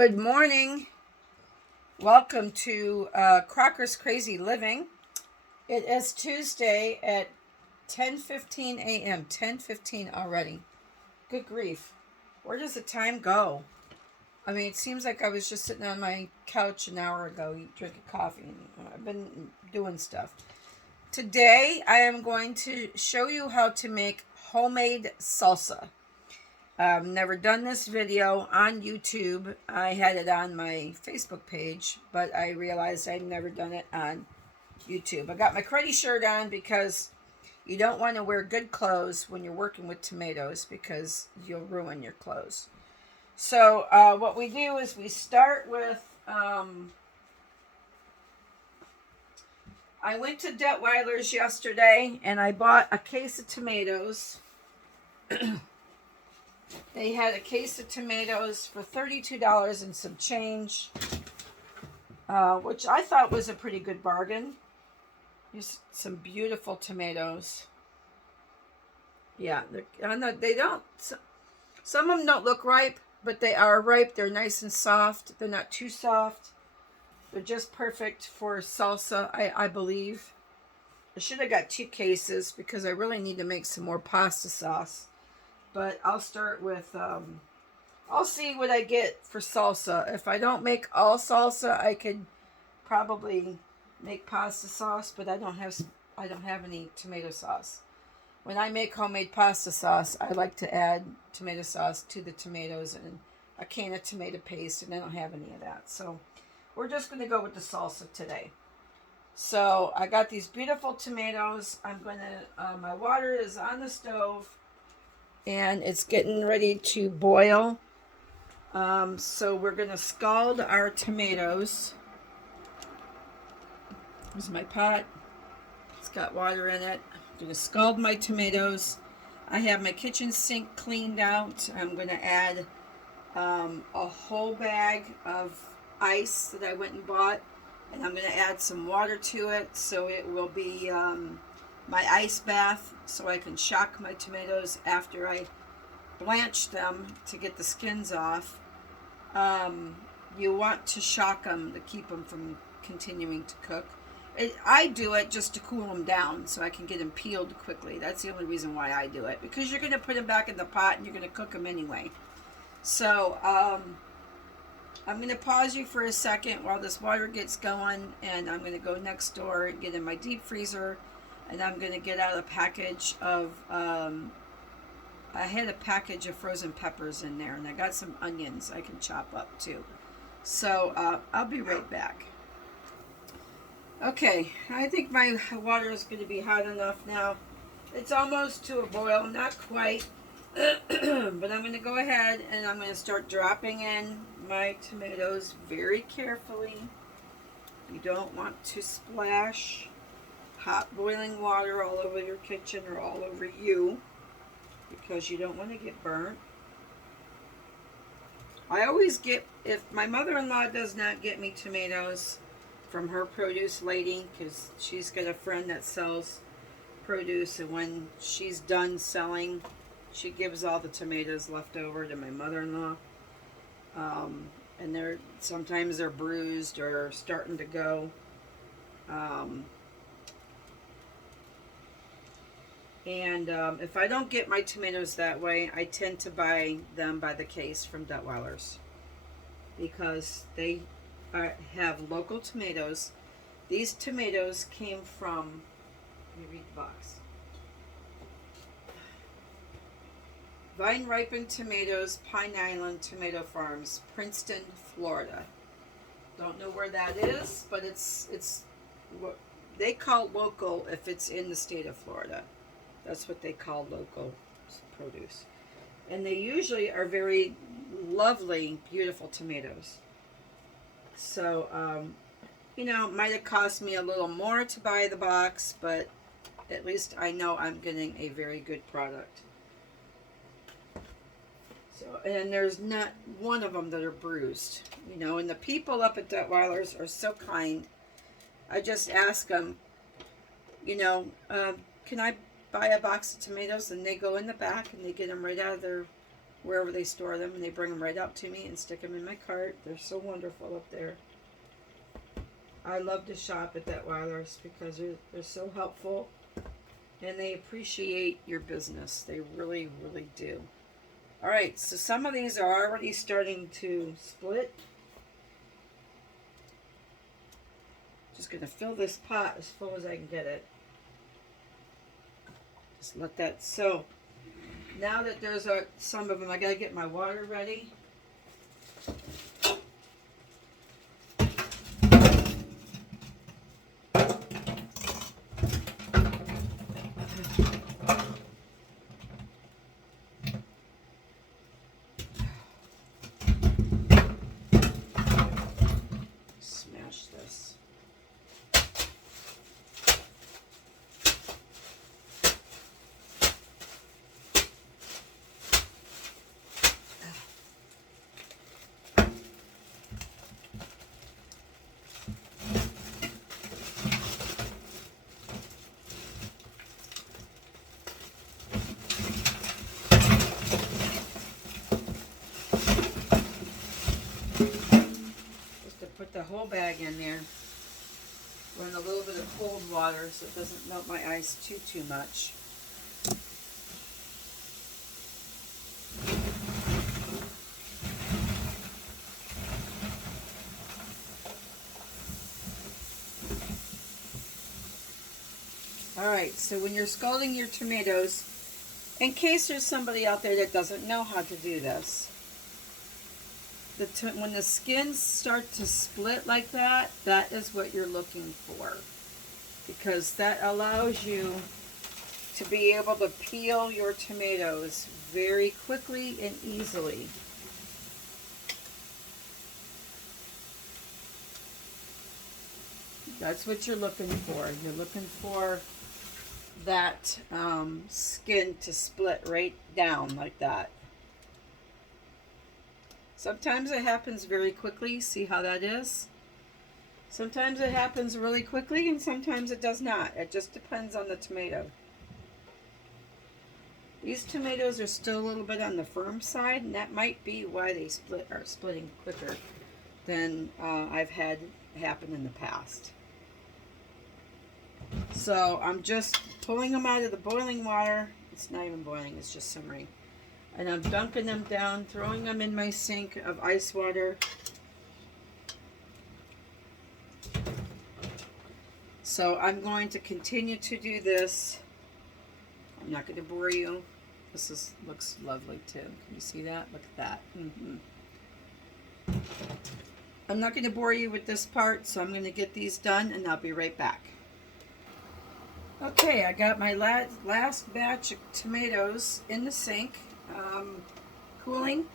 Good morning. Welcome to Crocker's Crazy Living. It is Tuesday at 10:15 a.m. 10:15 already. Good grief. Where does the time go? I mean, it seems like I was just sitting on my couch an hour ago drinking coffee. And I've been doing stuff. Today, I am going to show you how to make homemade salsa. I've never done this video on YouTube. I had it on my Facebook page, but I realized I'd never done it on YouTube. I got my cruddy shirt on because you don't want to wear good clothes when you're working with tomatoes because you'll ruin your clothes. So what we do is we start with, I went to Detweiler's yesterday and I bought a case of tomatoes. They had a case of tomatoes for $32 and some change, which I thought was a pretty good bargain. Just some beautiful tomatoes. Yeah, they don't. Some of them don't look ripe, but they are ripe. They're nice and soft. They're not too soft. They're just perfect for salsa, I believe. I should have got 2 cases because I really need to make some more pasta sauce. But I'll start with, I'll see what I get for salsa. If I don't make all salsa, I could probably make pasta sauce, but I don't have any tomato sauce. When I make homemade pasta sauce, I like to add tomato sauce to the tomatoes and a can of tomato paste, and I don't have any of that. So we're just going to go with the salsa today. So I got these beautiful tomatoes. I'm going to, my water is on the stove. And it's getting ready to boil. So we're going to scald our tomatoes. Here's my pot. It's got water in it. I'm going to scald my tomatoes. I have my kitchen sink cleaned out. I'm going to add a whole bag of ice that I went and bought. And I'm going to add some water to it so it will be my ice bath, so I can shock my tomatoes after I blanch them to get the skins off. You want to shock them to keep them from continuing to cook. I do it just to cool them down so I can get them peeled quickly. That's the only reason why I do it, because you're going to put them back in the pot and you're going to cook them anyway. So I'm going to pause you for a second while this water gets going, and I'm going to go next door and get in my deep freezer. And I'm going to get out a package of, I had a package of frozen peppers in there. And I got some onions I can chop up too. So I'll be right back. Okay, I think my water is going to be hot enough now. It's almost to a boil, not quite. But I'm going to go ahead and I'm going to start dropping in my tomatoes very carefully. You don't want to splash hot boiling water all over your kitchen or all over you, because you don't want to get burnt. I always get, if my mother-in-law does not get me tomatoes from her produce lady, because she's got a friend that sells produce, and when she's done selling, she gives all the tomatoes left over to my mother-in-law. And sometimes they're bruised or starting to go. And if I don't get my tomatoes that way, I tend to buy them by the case from Detweiler's, because they have local tomatoes. These tomatoes came from, let me read the box. Vine Ripened Tomatoes, Pine Island Tomato Farms, Princeton, Florida. Don't know where that is, but it's what they call local if it's in the state of Florida. That's what they call local produce. And they usually are very lovely, beautiful tomatoes. So, you know, it might have cost me a little more to buy the box, but at least I know I'm getting a very good product. So, and there's not one of them that are bruised, you know, and the people up at Detweiler's are so kind. I just ask them, you know, can I buy a box of tomatoes? And they go in the back and they get them right out of their wherever they store them, and they bring them right out to me and stick them in my cart. They're so wonderful up there. I love to shop at that Weiler's because they're so helpful, and they appreciate your business. They really, really do. All right, so some of these are already starting to split. Just going to fill this pot as full as I can get it. Just let that soak. Now that there's some of them, I got to get my water ready. Smash this. Put the whole bag in there. Run a little bit of cold water so it doesn't melt my ice too much. Alright, so when you're scalding your tomatoes, in case there's somebody out there that doesn't know how to do this, when the skins start to split like that, that is what you're looking for. Because that allows you to be able to peel your tomatoes very quickly and easily. That's what you're looking for. You're looking for that skin to split right down like that. Sometimes it happens very quickly. See how that is? Sometimes it happens really quickly and sometimes it does not. It just depends on the tomato. These tomatoes are still a little bit on the firm side, and that might be why they are splitting quicker than I've had happen in the past. So I'm just pulling them out of the boiling water. It's not even boiling, it's just simmering. And I'm dunking them down, throwing them in my sink of ice water. So I'm going to continue to do this. I'm not going to bore you. This looks lovely too. Can you see that? Look at that. I'm not going to bore you with this part, so I'm going to get these done and I'll be right back. Okay, I got my last batch of tomatoes in the sink. Cooling.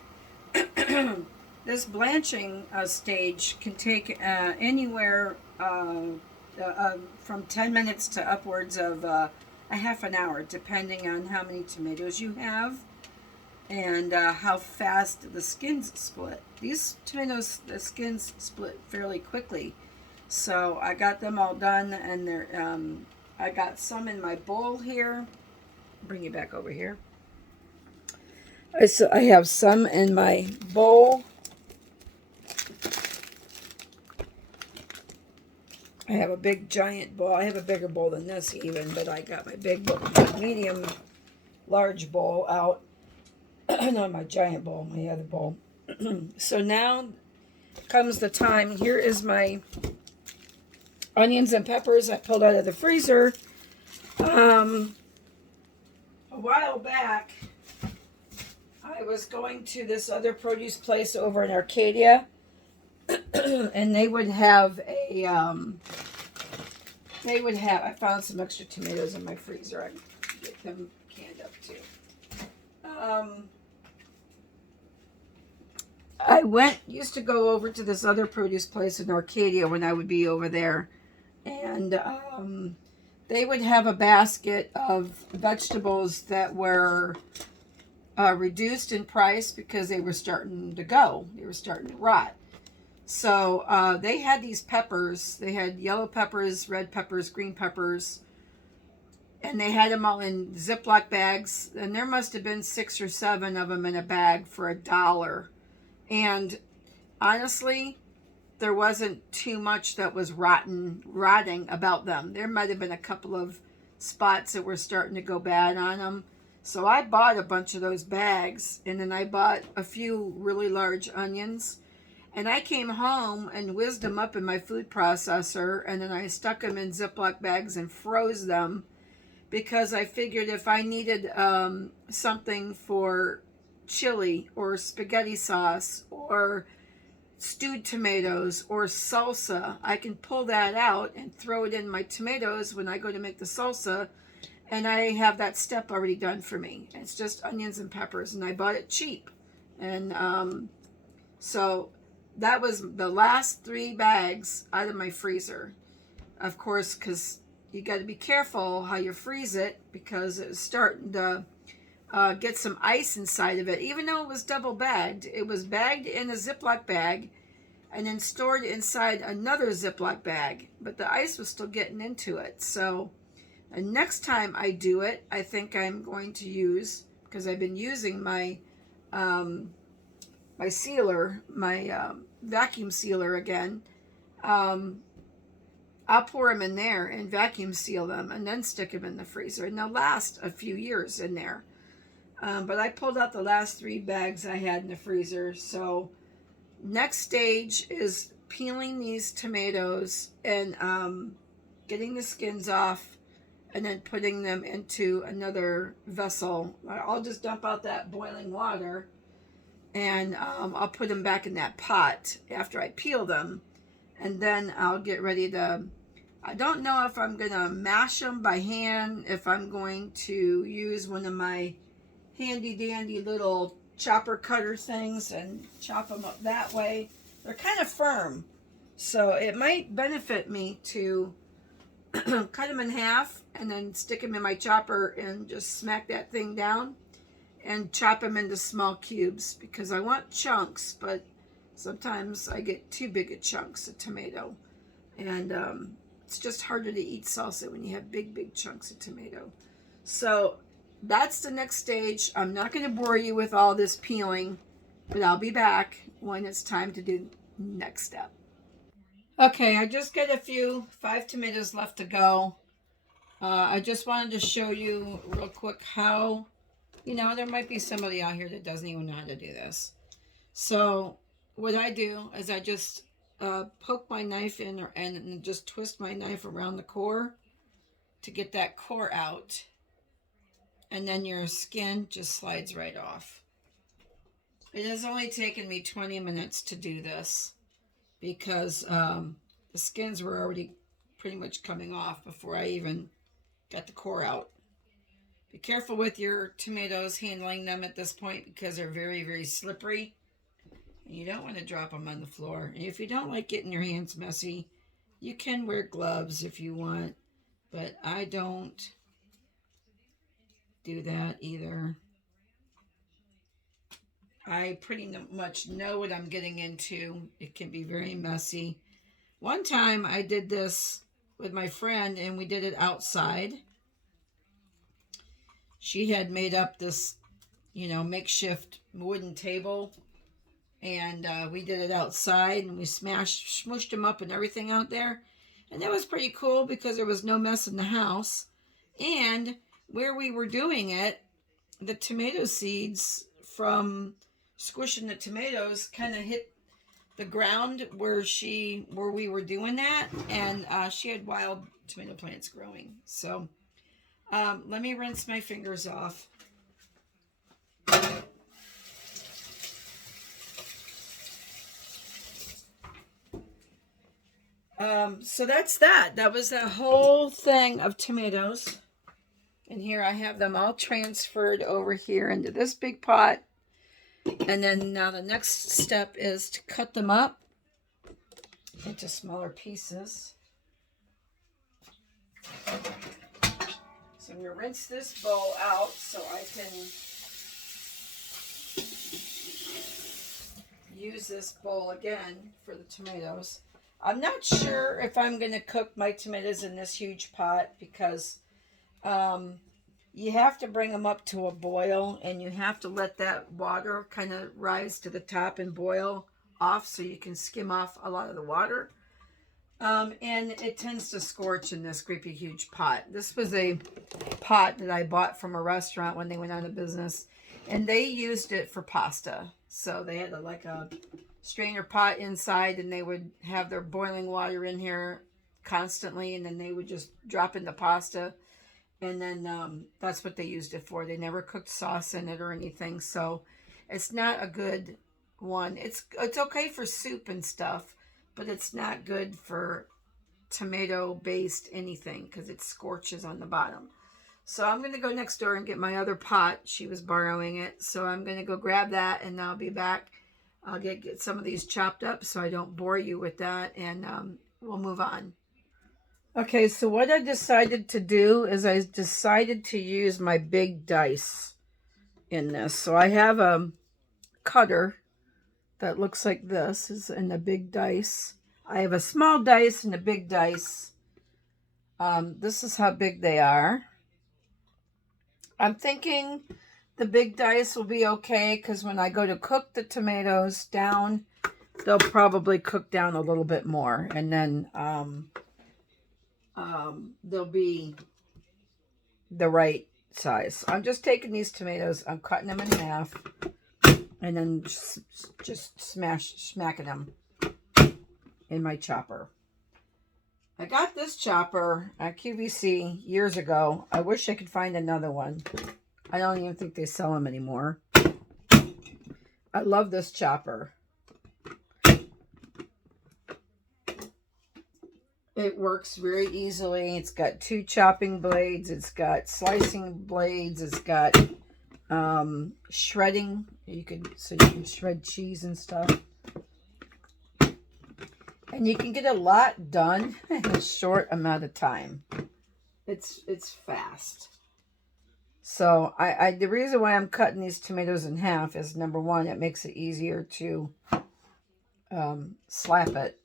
This blanching stage can take anywhere from 10 minutes to upwards of a half an hour, depending on how many tomatoes you have and how fast the skins split. These tomatoes, the skins split fairly quickly, so I got them all done, and they're I got some in my bowl here. Bring you back over here. I have some in my bowl. I have a big giant bowl. I have a bigger bowl than this even, but I got my big bowl, my medium large bowl out. Not my giant bowl, my other bowl. So now comes the time. Here is my onions and peppers I pulled out of the freezer. A while back, I was going to this other produce place over in Arcadia, and they would have I found some extra tomatoes in my freezer. I can get them canned up too. I used to go over to this other produce place in Arcadia when I would be over there, and they would have a basket of vegetables that were reduced in price because they were starting to go. They were starting to rot. So they had these peppers. They had yellow peppers, red peppers, green peppers, and they had them all in Ziploc bags, and there must have been 6 or 7 of them in a bag for $1. And honestly, there wasn't too much that was rotting about them. There might have been a couple of spots that were starting to go bad on them. So I bought a bunch of those bags, and then I bought a few really large onions, and I came home and whizzed them up in my food processor, and then I stuck them in Ziploc bags and froze them, because I figured if I needed something for chili or spaghetti sauce or stewed tomatoes or salsa, I can pull that out and throw it in my tomatoes when I go to make the salsa, and I have that step already done for me. It's just onions and peppers, and I bought it cheap. And so that was the last 3 bags out of my freezer. Of course, because you got to be careful how you freeze it, because it's starting to get some ice inside of it. Even though it was double bagged, it was bagged in a Ziploc bag and then stored inside another Ziploc bag, but the ice was still getting into it. So the next time I do it, I think I'm going to use, because I've been using my my sealer, my vacuum sealer again. I'll pour them in there and vacuum seal them and then stick them in the freezer, and they'll last a few years in there. But I pulled out the last 3 bags I had in the freezer. So next stage is peeling these tomatoes and getting the skins off, and then putting them into another vessel. I'll just dump out that boiling water, and I'll put them back in that pot after I peel them. And then I'll get ready to, I don't know if I'm going to mash them by hand, if I'm going to use one of my handy dandy little chopper cutter things and chop them up that way. They're kind of firm, so it might benefit me to cut them in half and then stick them in my chopper and just smack that thing down and chop them into small cubes, because I want chunks, but sometimes I get too big of chunks of tomato, and it's just harder to eat salsa when you have big chunks of tomato. So that's the next stage. I'm not going to bore you with all this peeling, but I'll be back when it's time to do next step. Okay, I just got 5 tomatoes left to go. I just wanted to show you real quick how, there might be somebody out here that doesn't even know how to do this. So what I do is I just poke my knife in and just twist my knife around the core to get that core out. And then your skin just slides right off. It has only taken me 20 minutes to do this, because the skins were already pretty much coming off before I even got the core out. Be careful with your tomatoes handling them at this point, because they're very slippery. And you don't want to drop them on the floor. And if you don't like getting your hands messy, you can wear gloves if you want, but I don't do that either. I pretty much know what I'm getting into. It can be very messy. One time I did this with my friend, and we did it outside. She had made up this, makeshift wooden table, and we did it outside, and we smushed them up and everything out there. And that was pretty cool, because there was no mess in the house. And where we were doing it, the tomato seeds from squishing the tomatoes kind of hit the ground where we were doing that, and she had wild tomato plants growing. So let me rinse my fingers off. So that's that. That was a whole thing of tomatoes. And here I have them all transferred over here into this big pot. And then now the next step is to cut them up into smaller pieces. So I'm going to rinse this bowl out so I can use this bowl again for the tomatoes. I'm not sure if I'm going to cook my tomatoes in this huge pot, because You have to bring them up to a boil, and you have to let that water kind of rise to the top and boil off so you can skim off a lot of the water. And it tends to scorch in this great big huge pot. This was a pot that I bought from a restaurant when they went out of business, and they used it for pasta. So they had like a strainer pot inside, and they would have their boiling water in here constantly, and then they would just drop in the pasta, and then that's what they used it for. They never cooked sauce in it or anything, so it's not a good one. It's okay for soup and stuff, but it's not good for tomato-based anything because it scorches on the bottom. So I'm going to go next door and get my other pot. She was borrowing it. So I'm going to go grab that, and I'll be back. I'll get some of these chopped up so I don't bore you with that, and we'll move on. Okay, so what I decided to do is I decided to use my big dice in this. So I have a cutter that looks like this is in the big dice. I have a small dice and a big dice. This is how big they are. I'm thinking the big dice will be okay because when I go to cook the tomatoes down, they'll probably cook down a little bit more, and then they'll be the right size. So I'm just taking these tomatoes, I'm cutting them in half, and then just smacking them in my chopper. I got this chopper at QVC years ago. I wish I could find another one. I don't even think they sell them anymore. I love this chopper. It works very easily. It's got 2 chopping blades. It's got slicing blades. It's got shredding. You can shred cheese and stuff. And you can get a lot done in a short amount of time. It's fast. So the reason why I'm cutting these tomatoes in half is, number one, it makes it easier to slap it.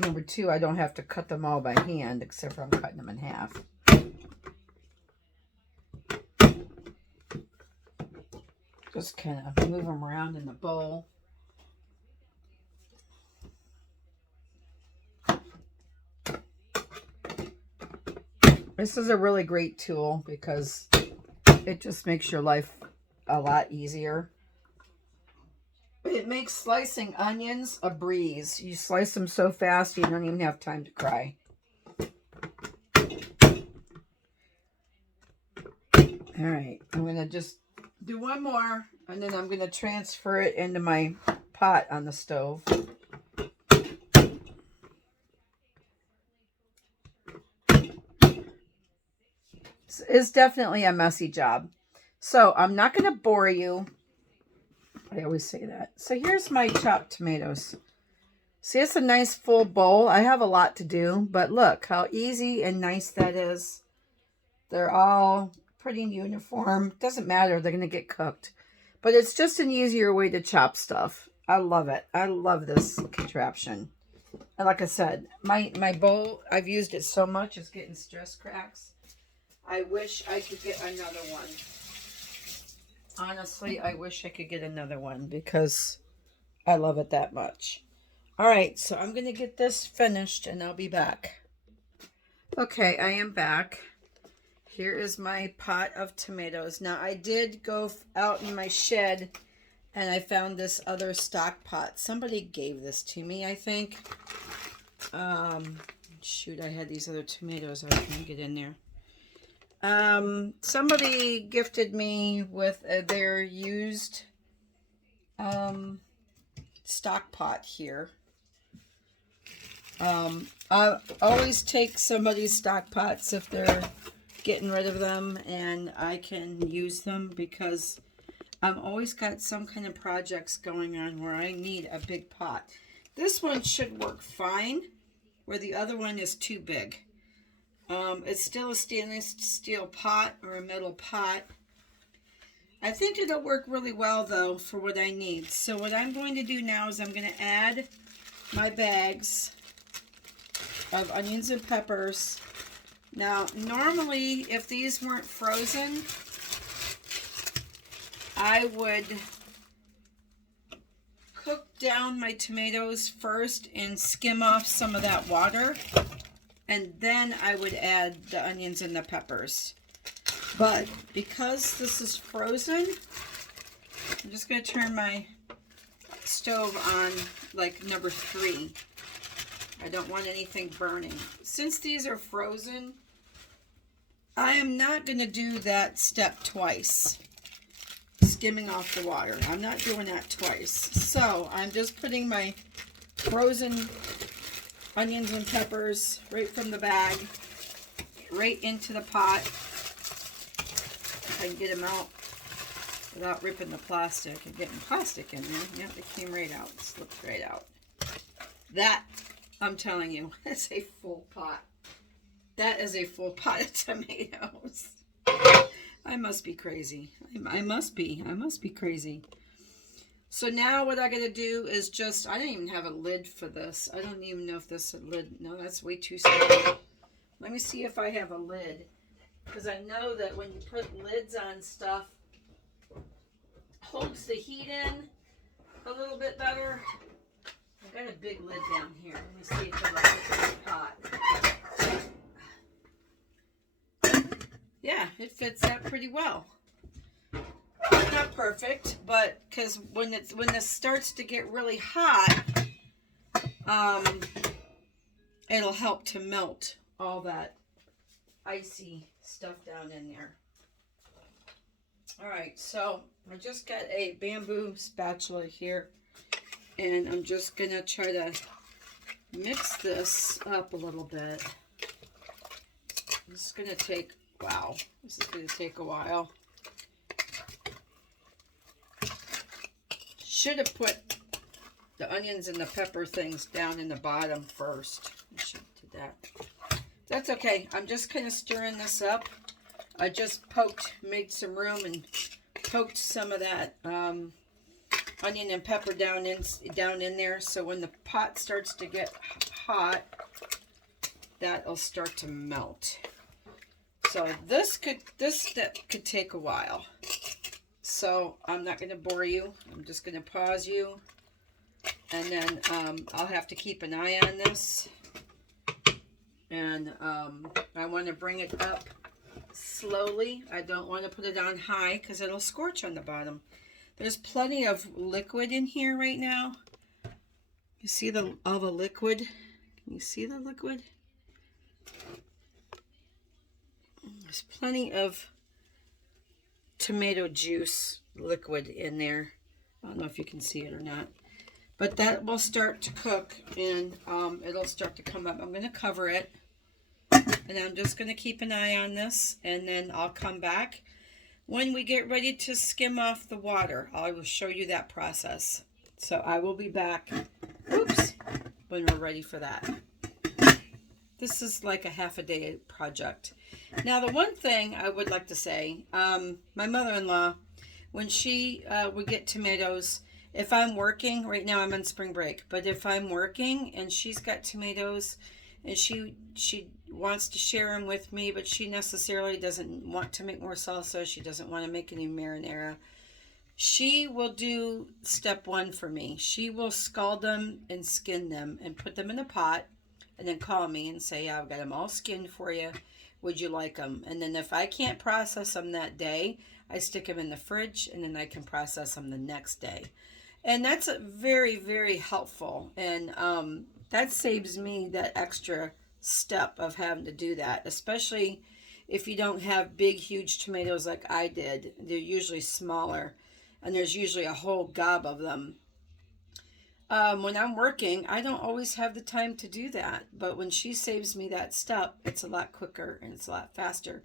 Number two, I don't have to cut them all by hand, except for I'm cutting them in half. Just kind of move them around in the bowl. This is a really great tool because it just makes your life a lot easier. It makes slicing onions a breeze. You slice them so fast you don't even have time to cry. All right, I'm going to just do one more, and then I'm going to transfer it into my pot on the stove. It's definitely a messy job. So I'm not going to bore you. I always say that. So here's my chopped tomatoes. See, it's a nice full bowl. I have a lot to do, but look how easy and nice that is. They're all pretty uniform. Doesn't matter. They're going to get cooked. But it's just an easier way to chop stuff. I love it. I love this contraption. And like I said, my bowl, I've used it so much, it's getting stress cracks. I wish I could get another one. Honestly, I wish I could get another one because I love it that much. All right, so I'm going to get this finished and I'll be back. Okay, I am back. Here is my pot of tomatoes. Now, I did go out in my shed and I found this other stock pot. Somebody gave this to me, I think. Shoot, I had these other tomatoes I was going to get in there. Somebody gifted me with their used stock pot here. I always take somebody's stock pots if they're getting rid of them, and I can use them because I've always got some kind of projects going on where I need a big pot. This one should work fine, where the other one is too big. It's still a stainless steel pot or a metal pot. I think it'll work really well though for what I need. So what I'm going to do now is I'm going to add my bags of onions and peppers. Now, normally, if these weren't frozen, I would cook down my tomatoes first and skim off some of that water, and then I would add the onions and the peppers. But because this is frozen, I'm just going to turn my stove on like number 3. I don't want anything burning. Since these are frozen, I am not going to do that step twice, skimming off the water. I'm not doing that twice. So I'm just putting my frozen onions and peppers right from the bag, right into the pot. If I can get them out without ripping the plastic and getting plastic in there. Yep, it came right out. It slipped right out. That, I'm telling you, is a full pot. That is a full pot of tomatoes. I must be crazy. I must be crazy. So now what I gotta do is just, I don't even have a lid for this. I don't even know if this lid, no, that's way too small. Let me see if I have a lid. Because I know that when you put lids on stuff, it holds the heat in a little bit better. I've got a big lid down here. Let me see if it'll fit in the pot. Yeah, it fits that pretty well. Not perfect, but because when this starts to get really hot, it'll help to melt all that icy stuff down in there. All right, so I just got a bamboo spatula here, and I'm just gonna try to mix this up a little bit. This is gonna take, wow, this is gonna take a while. Should have put the onions and the pepper things down in the bottom first. I should have did that. That's okay. I'm just kind of stirring this up. I just made some room and poked some of that onion and pepper down in there. So when the pot starts to get hot, that'll start to melt. So this step could take a while. So I'm not going to bore you. I'm just going to pause you. And then I'll have to keep an eye on this. And I want to bring it up slowly. I don't want to put it on high because it'll scorch on the bottom. There's plenty of liquid in here right now. You see all the liquid? Can you see the liquid? There's plenty of tomato juice liquid in there. I don't know if you can see it or not. But that will start to cook and it'll start to come up. I'm going to cover it. And I'm just going to keep an eye on this. And then I'll come back. When we get ready to skim off the water, I will show you that process. So I will be back, when we're ready for that. This is like a half a day project. Now the one thing I would like to say, my mother-in-law, when she would get tomatoes, if I'm working, right now I'm on spring break, but if I'm working and she's got tomatoes and she wants to share them with me, but she necessarily doesn't want to make more salsa, she doesn't want to make any marinara, she will do step 1 for me. She will scald them and skin them and put them in a pot and then call me and say, yeah, I've got them all skinned for you. Would you like them? And then if I can't process them that day, I stick them in the fridge and then I can process them the next day. And that's very, very helpful. And that saves me that extra step of having to do that, especially if you don't have big, huge tomatoes like I did. They're usually smaller, and there's usually a whole gob of them. When I'm working, I don't always have the time to do that. But when she saves me that step, it's a lot quicker and it's a lot faster.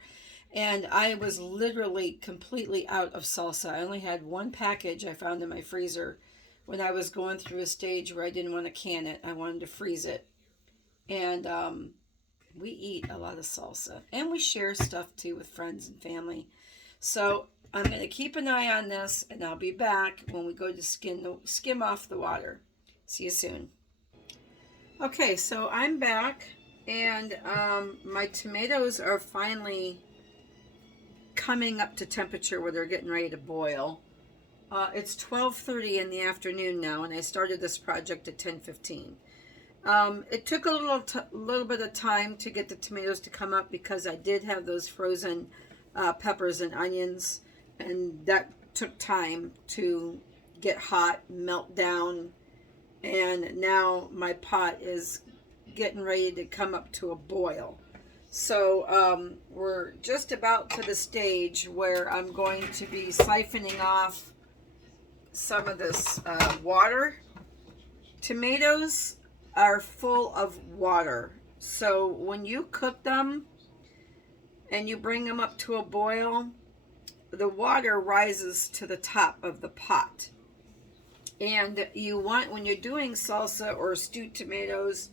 And I was literally completely out of salsa. I only had one package I found in my freezer when I was going through a stage where I didn't want to can it. I wanted to freeze it. And we eat a lot of salsa. And we share stuff too with friends and family. So I'm going to keep an eye on this, and I'll be back when we go to skim off the water. See you soon. Okay, so I'm back, and my tomatoes are finally coming up to temperature where they're getting ready to boil. It's 12:30 in the afternoon now, and I started this project at 10:15. It took a little bit of time to get the tomatoes to come up because I did have those frozen peppers and onions, and that took time to get hot, melt down, and now my pot is getting ready to come up to a boil. So we're just about to the stage where I'm going to be siphoning off some of this water. Tomatoes are full of water, so when you cook them and you bring them up to a boil, the water rises to the top of the pot. And you want, when you're doing salsa or stewed tomatoes,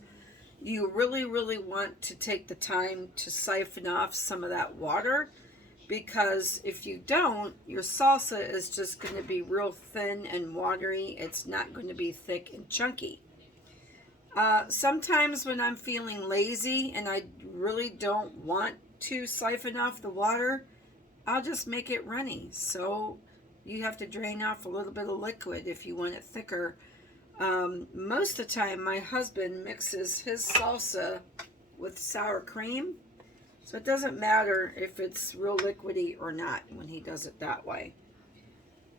you really want to take the time to siphon off some of that water, because if you don't, your salsa is just going to be real thin and watery. It's not going to be thick and chunky. Sometimes when I'm feeling lazy and I really don't want to siphon off the water, I'll just make it runny. So you have to drain off a little bit of liquid if you want it thicker. Most of the time my husband mixes his salsa with sour cream, so it doesn't matter if it's real liquidy or not when he does it that way.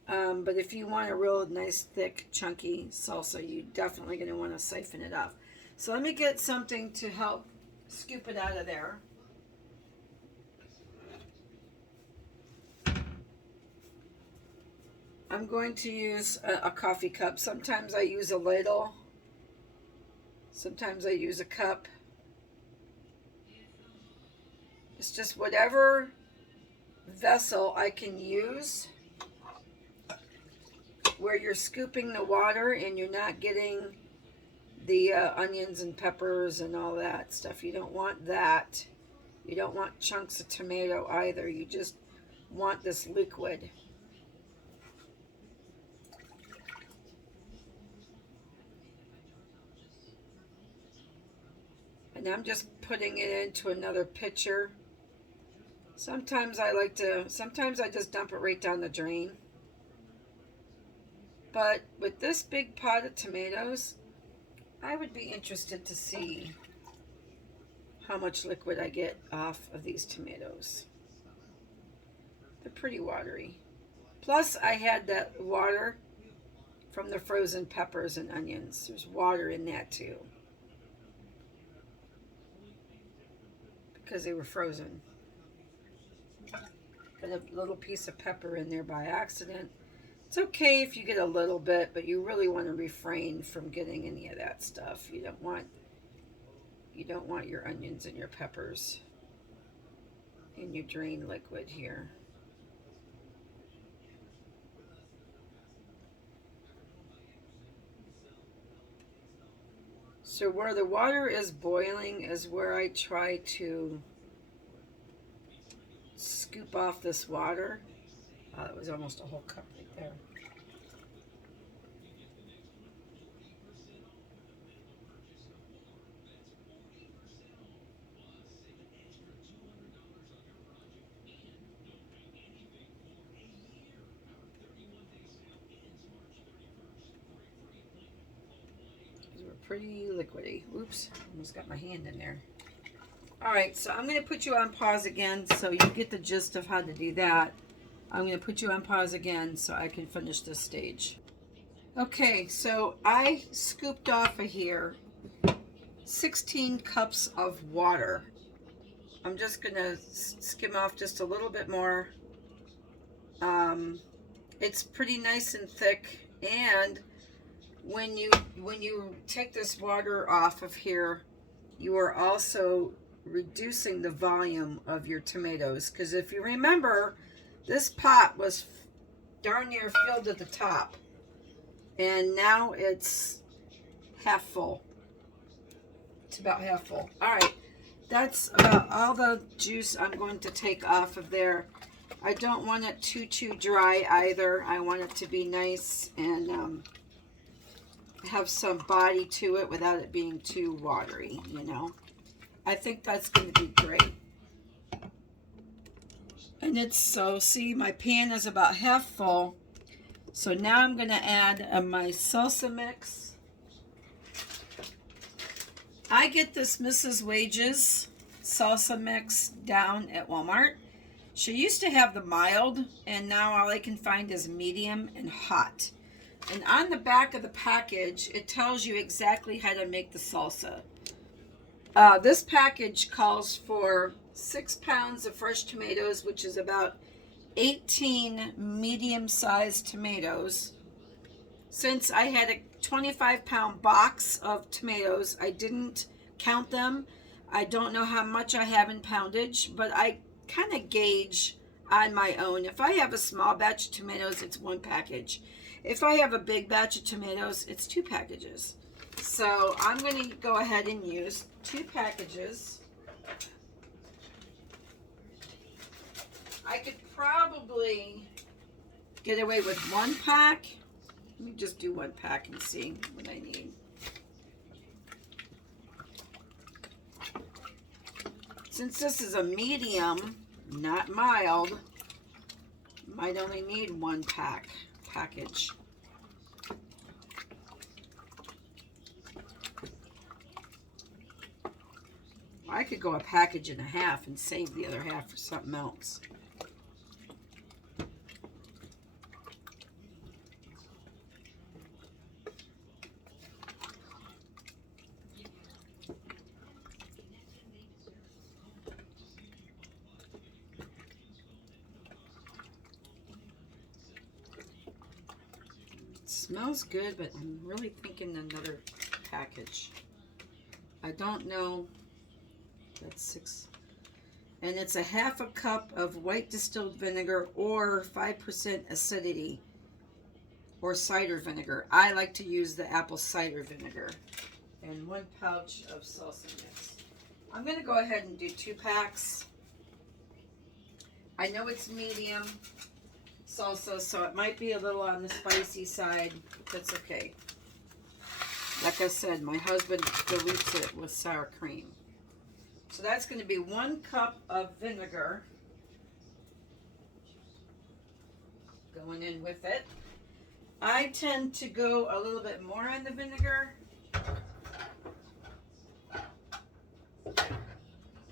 But if you want a real nice thick chunky salsa, you're definitely going to want to siphon it off. So let me get something to help scoop it out of there. I'm going to use a coffee cup. Sometimes I use a ladle. Sometimes I use a cup. It's just whatever vessel I can use where you're scooping the water and you're not getting the onions and peppers and all that stuff. You don't want that. You don't want chunks of tomato either. You just want this liquid. And I'm just putting it into another pitcher. Sometimes I just dump it right down the drain. But with this big pot of tomatoes, I would be interested to see how much liquid I get off of these tomatoes. They're pretty watery. Plus, I had that water from the frozen peppers and onions. There's water in that too, because they were frozen. Put a little piece of pepper in there by accident. It's okay if you get a little bit, but you really want to refrain from getting any of that stuff. You don't want your onions and your peppers in your drain liquid here. So where the water is boiling is where I try to scoop off this water. It was almost a whole cup right there. These were pretty liquidy. Oops, almost got my hand in there. All right, so I'm going to put you on pause again so you get the gist of how to do that. I'm going to put you on pause again so I can finish this stage. Okay, so I scooped off of here 16 cups of water. I'm just going to skim off just a little bit more. It's pretty nice and thick, and when you take this water off of here, you are also reducing the volume of your tomatoes, because if you remember, this pot was darn near filled at the top, and now it's half full. It's about half full. All right, that's about all the juice I'm going to take off of there. I don't want it too dry either. I want it to be nice and have some body to it without it being too watery, you know. I think that's going to be great. And it's so, see, my pan is about half full. So now I'm going to add my salsa mix. I get this Mrs. Wages salsa mix down at Walmart. She used to have the mild, and now all I can find is medium and hot. And on the back of the package, it tells you exactly how to make the salsa. This package calls for 6 pounds of fresh tomatoes, which is about 18 medium-sized tomatoes. Since I had a 25-pound box of tomatoes, I didn't count them. I don't know how much I have in poundage, but I kind of gauge on my own. If I have a small batch of tomatoes, it's 1 package. If I have a big batch of tomatoes, it's 2 packages. So I'm going to go ahead and use 2 packages. I could probably get away with 1 pack. Let me just do 1 pack and see what I need. Since this is a medium, not mild, might only need 1 package. I could go a package and a half and save the other half for something else. Smells good, but I'm really thinking another package. I don't know. That's 6. And it's a half a cup of white distilled vinegar or 5% acidity or cider vinegar. I like to use the apple cider vinegar. And 1 pouch of salsa mix. I'm going to go ahead and do 2 packs. I know it's medium salsa, so it might be a little on the spicy side. That's okay. Like I said, my husband dilutes it with sour cream. So that's going to be 1 cup of vinegar going in with it. I tend to go a little bit more on the vinegar.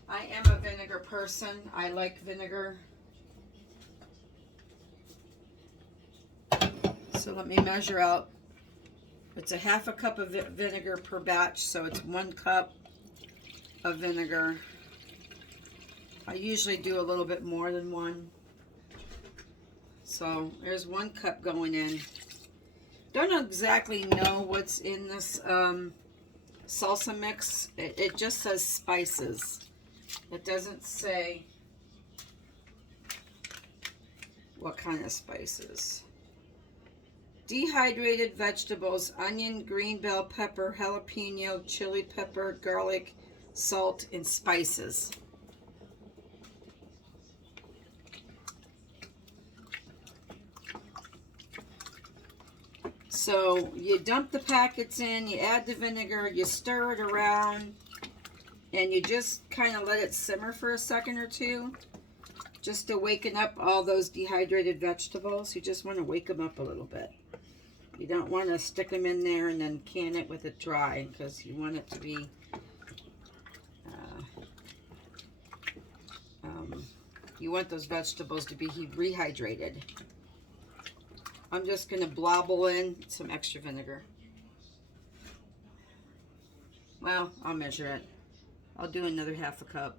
I am a vinegar person. I like vinegar. So let me measure out. It's a half a cup of vinegar per batch, so it's 1 cup of vinegar. I usually do a little bit more than 1. So there's 1 cup going in. Don't exactly know what's in this salsa mix. It just says spices. It doesn't say what kind of spices. Dehydrated vegetables, onion, green bell pepper, jalapeno, chili pepper, garlic, salt, and spices. So you dump the packets in, you add the vinegar, you stir it around, and you just kind of let it simmer for a second or 2, just to waken up all those dehydrated vegetables. You just want to wake them up a little bit. You don't want to stick them in there and then can it with it dry, because you want it to be you want those vegetables to be rehydrated. I'm just going to blobble in some extra vinegar. Well, I'll measure it. I'll do another half a cup.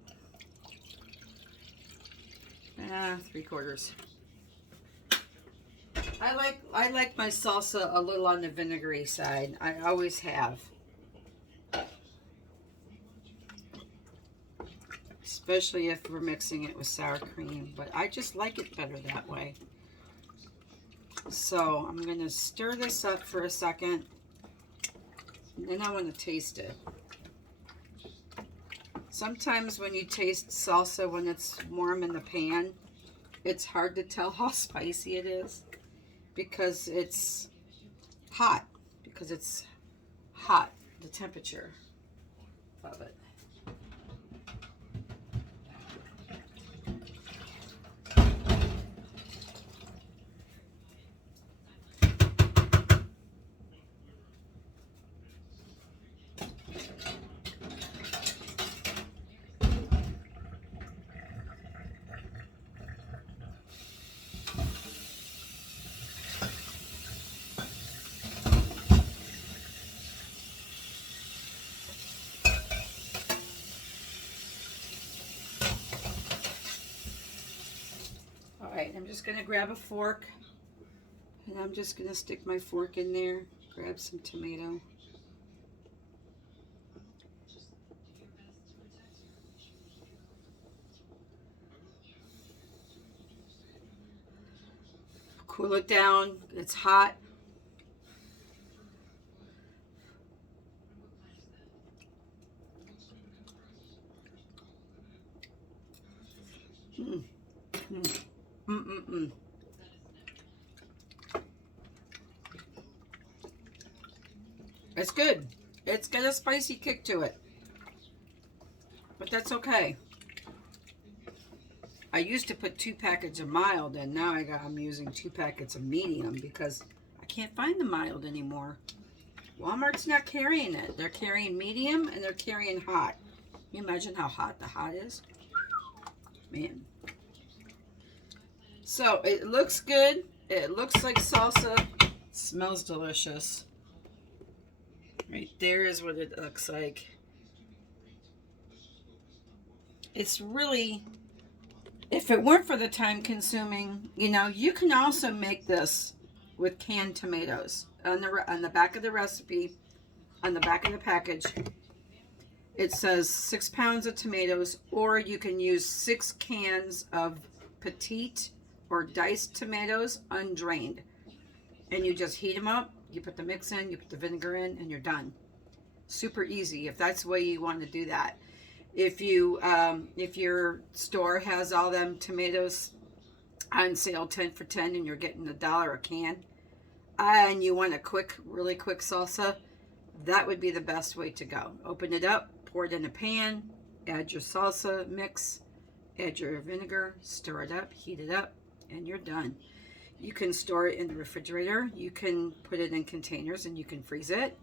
3/4. I like my salsa a little on the vinegary side. I always have. Especially if we're mixing it with sour cream, but I just like it better that way. So I'm going to stir this up for a second, and then I want to taste it. Sometimes when you taste salsa when it's warm in the pan, it's hard to tell how spicy it is because it's hot. Because it's hot, the temperature of it. All right, I'm just gonna grab a fork and I'm just gonna stick my fork in there, grab some tomato. Cool it down, it's hot. Mm. Mm. Mm-mm-mm. It's good. It's got a spicy kick to it. But that's okay. I used to put 2 packets of mild, and now I'm using 2 packets of medium because I can't find the mild anymore. Walmart's not carrying it. They're carrying medium and they're carrying hot. Can you imagine how hot the hot is? Man. So it looks good. It looks like salsa. It smells delicious. Right there is what it looks like. It's really, if it weren't for the time consuming, you can also make this with canned tomatoes. On the back of the recipe, on the back of the package, it says 6 pounds of tomatoes, or you can use 6 cans of petite or diced tomatoes undrained. And you just heat them up, you put the mix in, you put the vinegar in, and you're done. Super easy if that's the way you want to do that. If your store has all them tomatoes on sale 10 for 10 and you're getting $1 a can, and you want a really quick salsa, that would be the best way to go. Open it up, pour it in a pan, add your salsa mix, add your vinegar, stir it up, heat it up, and you're done. You can store it in the refrigerator. You can put it in containers and you can freeze it.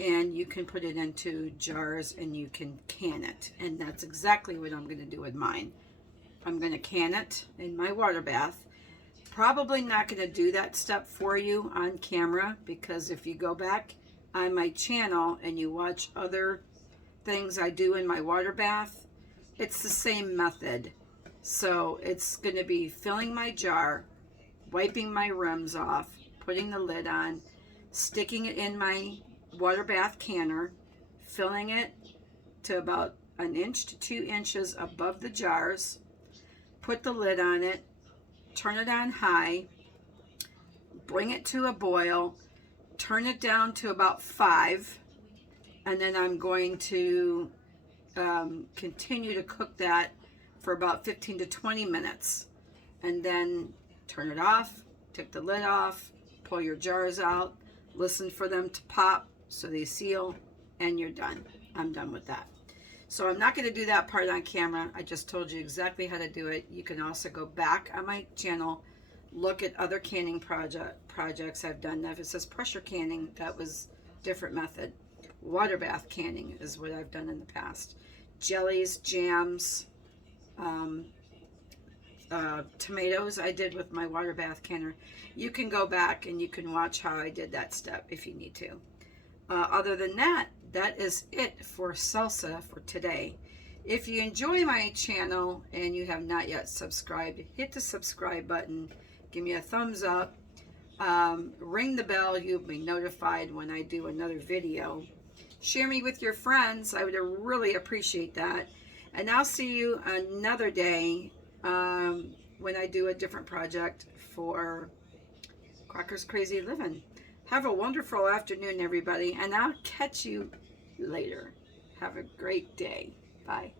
And you can put it into jars and you can can it. And that's exactly what I'm going to do with mine. I'm going to can it in my water bath. Probably not going to do that step for you on camera, because if you go back on my channel and you watch other things I do in my water bath, it's the same method. So it's going to be filling my jar, wiping my rims off, putting the lid on, sticking it in my water bath canner, filling it to about 1 inch to 2 inches above the jars, put the lid on it, turn it on high, bring it to a boil, turn it down to about 5, and then I'm going to continue to cook that for about 15 to 20 minutes, and then turn it off, take the lid off, pull your jars out, listen for them to pop so they seal, and you're done. I'm done with that. So I'm not going to do that part on camera. I just told you exactly how to do it. You can also go back on my channel, look at other canning projects I've done. Now if it says pressure canning, that was different method. Water bath canning is what I've done in the past. Jellies, jams, tomatoes I did with my water bath canner. You can go back and you can watch how I did that step if you need to. Other than that, that is it for salsa for today. If you enjoy my channel and you have not yet subscribed, hit the subscribe button, give me a thumbs up, ring the bell, you'll be notified when I do another video. Share me with your friends, I would really appreciate that. And I'll see you another day when I do a different project for Crocker's Crazy Living. Have a wonderful afternoon, everybody, and I'll catch you later. Have a great day. Bye.